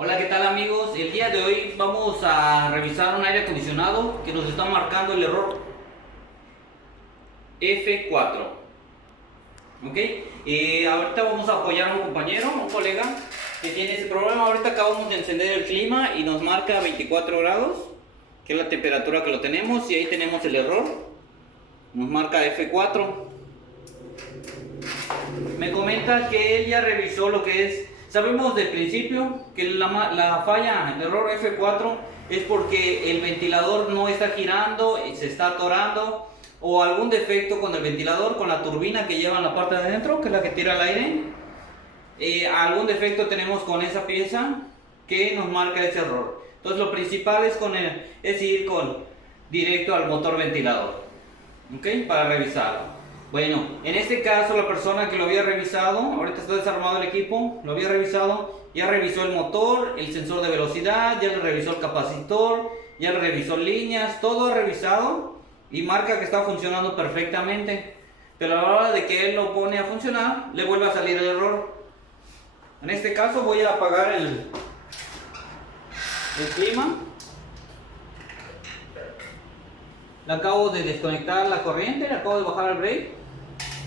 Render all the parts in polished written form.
Hola, ¿qué tal amigos? El día de hoy vamos a revisar un aire acondicionado que nos está marcando el error F4. ¿Ok? Ahorita vamos a apoyar a un compañero, un colega que tiene ese problema. Ahorita acabamos de encender el clima y nos marca 24 grados, que es la temperatura que lo tenemos, y ahí tenemos el error. Nos marca F4. Me comenta que él ya revisó lo que es. Sabemos del principio que la falla, el error F4 es porque el ventilador no está girando y se está atorando, o algún defecto con el ventilador, con la turbina que lleva en la parte de adentro, que es la que tira el aire. Algún defecto tenemos con esa pieza que nos marca ese error. Entonces lo principal es ir directo al motor ventilador, ¿ok? Para revisarlo. Bueno, en este caso la persona que lo había revisado, ahorita está desarmado el equipo, lo había revisado, ya revisó el motor, el sensor de velocidad, ya le revisó el capacitor, ya le revisó líneas, todo ha revisado y marca que está funcionando perfectamente. Pero a la hora de que él lo pone a funcionar, le vuelve a salir el error. En este caso voy a apagar el clima. Le acabo de desconectar la corriente, le acabo de bajar el break.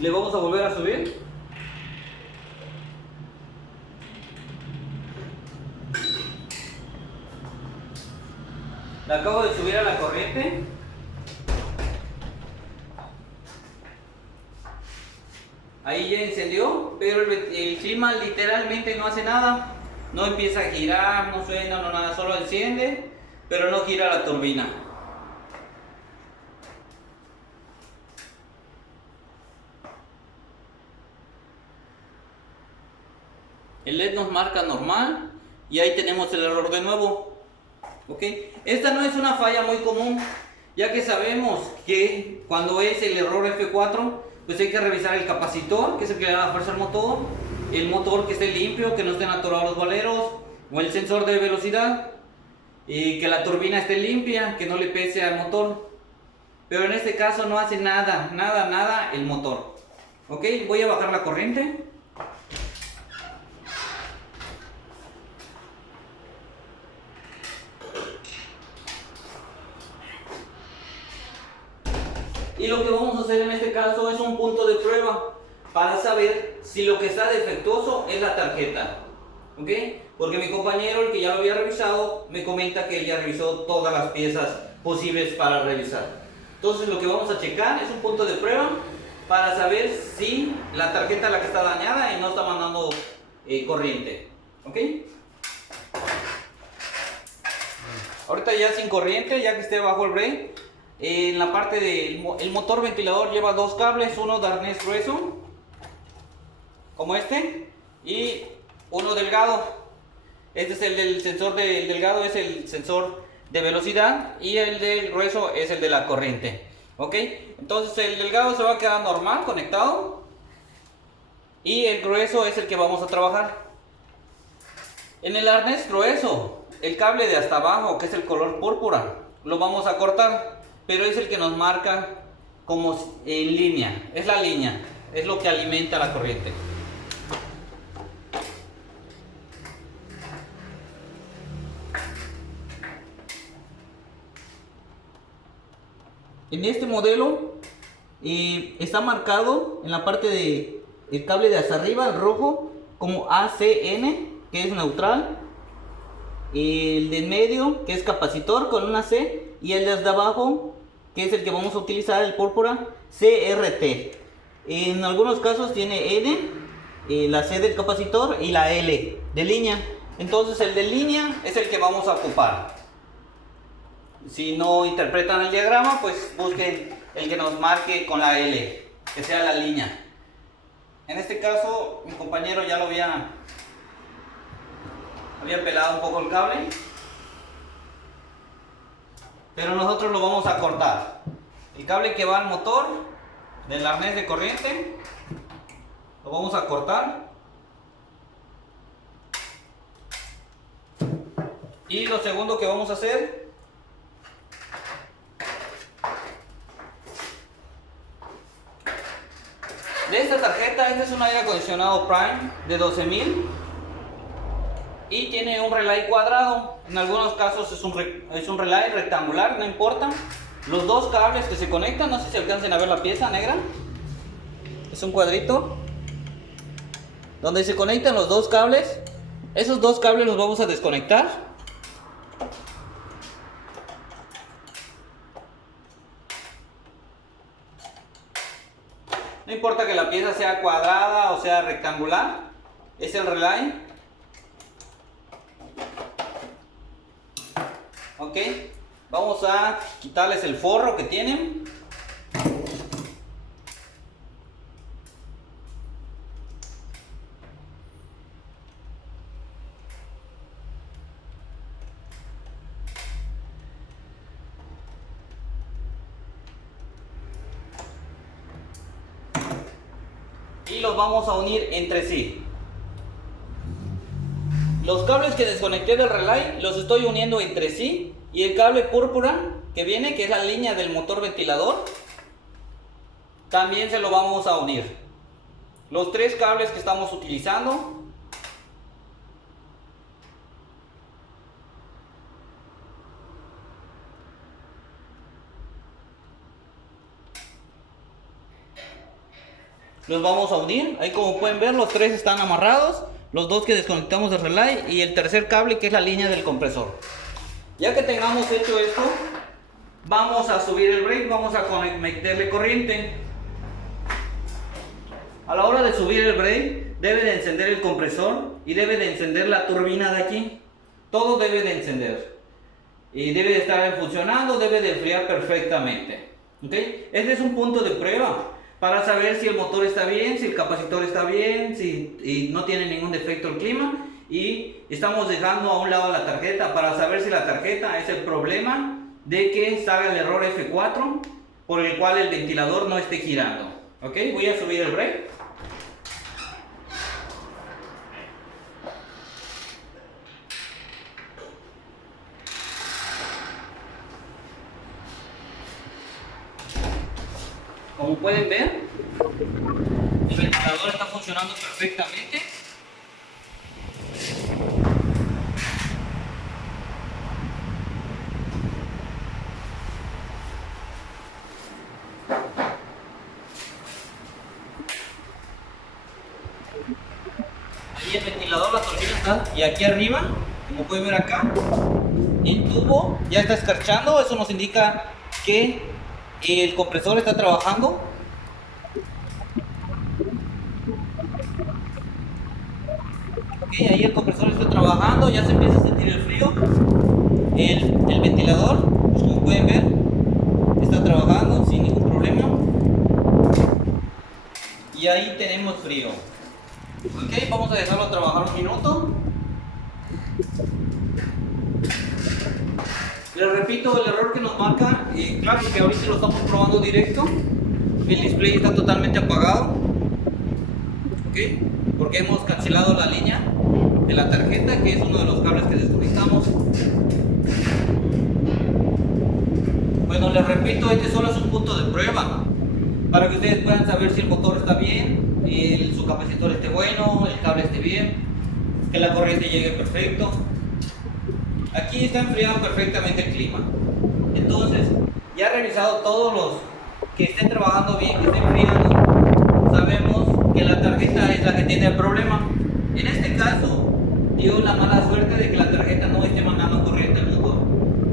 Le vamos a volver a subir. Le acabo de subir a la corriente. Ahí ya encendió, pero el clima literalmente no hace nada. No empieza a girar, no suena, no nada, solo enciende, pero no gira la turbina. El LED nos marca normal y ahí tenemos el error de nuevo. ¿Ok? Esta no es una falla muy común, ya que sabemos que cuando es el error F4, pues hay que revisar el capacitor, que es el que le da la fuerza al motor, el motor que esté limpio, que no estén atorados los valeros, o el sensor de velocidad, y que la turbina esté limpia, que no le pese al motor. Pero en este caso no hace nada el motor. ¿Ok? Voy a bajar la corriente. Y lo que vamos a hacer en este caso es un punto de prueba para saber si lo que está defectuoso es la tarjeta. ¿Ok? Porque mi compañero, el que ya lo había revisado, me comenta que él ya revisó todas las piezas posibles para revisar. Entonces lo que vamos a checar es un punto de prueba para saber si la tarjeta es la que está dañada y no está mandando corriente. ¿Ok? Ahorita ya sin corriente, ya que esté bajo el break. En la parte del motor ventilador lleva dos cables, uno de arnés grueso, como este, y uno delgado. Este es el del sensor del delgado, es el sensor de velocidad, y el del grueso es el de la corriente. ¿Ok? Entonces el delgado se va a quedar normal, conectado, y el grueso es el que vamos a trabajar. En el arnés grueso, el cable de hasta abajo, que es el color púrpura, lo vamos a cortar. Pero es el que nos marca como en línea, es la línea, es lo que alimenta la corriente. En este modelo está marcado en la parte del cable de hasta arriba, el rojo, como ACN, que es neutral. El de en medio, que es capacitor con una C, y el de hasta abajo, que es el que vamos a utilizar, el púrpura, CRT. En algunos casos tiene N, la C del capacitor, y la L de línea. Entonces el de línea es el que vamos a ocupar. Si no interpretan el diagrama, pues busquen el que nos marque con la L, que sea la línea. En este caso mi compañero ya lo había pelado un poco el cable, pero nosotros lo vamos a cortar. El cable que va al motor del arnés de corriente lo vamos a cortar, y lo segundo que vamos a hacer de esta tarjeta, este es un aire acondicionado Prime de 12,000. y tiene un relay cuadrado. En algunos casos es un relay rectangular, no importa. Los dos cables que se conectan, no sé si alcancen a ver la pieza negra, es un cuadrito donde se conectan los dos cables. Esos dos cables los vamos a desconectar. No importa que la pieza sea cuadrada o sea rectangular, es el relay. Ok, vamos a quitarles el forro que tienen. Y los vamos a unir entre sí. Los cables que desconecté del relay los estoy uniendo entre sí. Y el cable púrpura que viene, que es la línea del motor ventilador, también se lo vamos a unir. Los tres cables que estamos utilizando. Los vamos a unir. Ahí, como pueden ver, los tres están amarrados. Los dos que desconectamos del relay y el tercer cable, que es la línea del compresor. Ya que tengamos hecho esto, vamos a subir el brake, vamos a meterle corriente. A la hora de subir el brake, debe de encender el compresor y debe de encender la turbina de aquí. Todo debe de encender. Y debe de estar funcionando, debe de enfriar perfectamente. ¿Okay? Este es un punto de prueba para saber si el motor está bien, si el capacitor está bien, si no tiene ningún defecto el clima. Y estamos dejando a un lado la tarjeta para saber si la tarjeta es el problema de que salga el error F4 por el cual el ventilador no esté girando. Ok, voy a subir el brake. Como pueden ver, el ventilador está funcionando perfectamente. Ahí el ventilador, la turbina está, y aquí arriba, como pueden ver acá, el tubo ya está escarchando. Eso nos indica que el compresor está trabajando. Okay, ahí el compresor está trabajando, ya se empieza a sentir el frío. El ventilador, pues como pueden ver, está trabajando sin ningún problema. Y ahí tenemos frío. Ok, vamos a dejarlo trabajar un minuto. Les repito, el error que nos marca, claro que ahorita lo estamos probando directo. El display está totalmente apagado. Ok, porque hemos cancelado la línea de la tarjeta, que es uno de los cables que desconectamos. Bueno, les repito, este solo es un punto de prueba para que ustedes puedan saber si el motor está bien, su capacitor esté bueno, el cable esté bien, que la corriente llegue perfecto. Aquí está enfriando perfectamente el clima. Entonces, ya he revisado todos los que estén trabajando bien, que estén enfriando. Sabemos que la tarjeta es la que tiene el problema. En este caso, dio la mala suerte de que la tarjeta no esté mandando corriente al motor.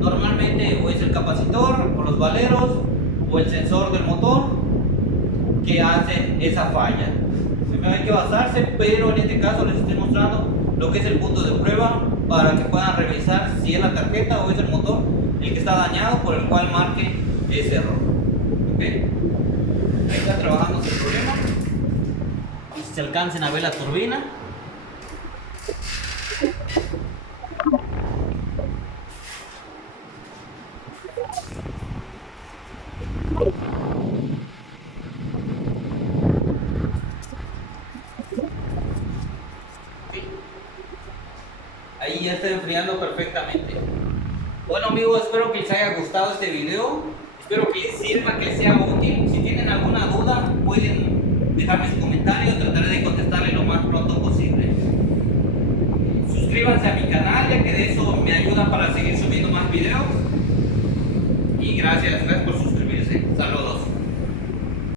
Normalmente o es el capacitor, o los valeros, o el sensor del motor que hace esa falla. Siempre hay que basarse, pero en este caso les estoy mostrando lo que es el punto de prueba para que puedan revisar si es la tarjeta o es el motor el que está dañado, por el cual marque ese error. ¿Okay? Ahí está trabajando sin problema. Y si se alcancen a ver la turbina. Ahí ya está enfriando perfectamente. Bueno amigos, espero que les haya gustado este video. Espero que les sirva, que les sea útil. Si tienen alguna duda, pueden dejarme su comentario. Trataré de contestarle lo más pronto posible. Suscríbanse suscríbanse a mi canal, ya que de eso me ayuda para seguir subiendo más videos. Y gracias.